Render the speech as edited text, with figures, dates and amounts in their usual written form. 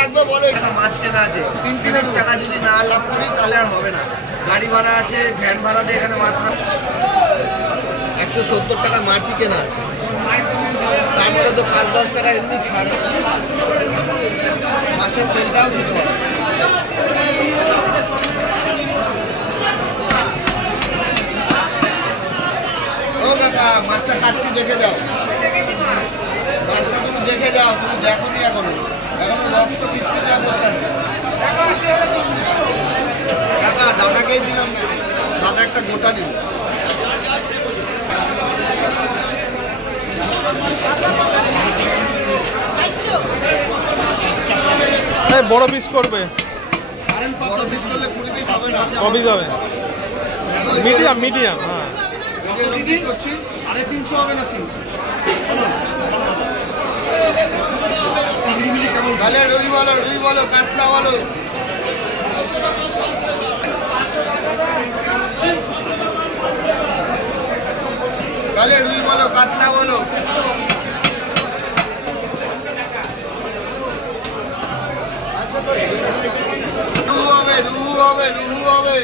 লাগবে বলো। মাছ কেনা আছে 30 টাকা, যদি না লাভ করি তাহলে আর হবে না। গাড়ি ভাড়া আছে, ভ্যান ভাড়া দিয়ে এখানে মাছ না। 170 টাকা মাছই কেনা আছে, তারপরে তো 5-10 টাকা এমনি ছাড়। মাছের তেলটাও দিতে হবে। ও কাকা, মাছটা কাটছি, দেখে যাও। মাছটা তুমি দেখে যাও, তুমি দেখো নি এখনো রক্ত পিছপিছা করতে আছে। কাকা দাদাকেই দিলাম না, দাদা একটা গোটা নিল। বড় পিস করবে, বড় পিস করলে 20 পিস হবে না। কবি যাবে মিডিয়াম মিডিয়াম। হ্যাঁ 350 হবে না, 300। তাহলে রুই বলো কাতলা বলো। তাহলে রুই বলো কাতলা বলো। রুহু হবে।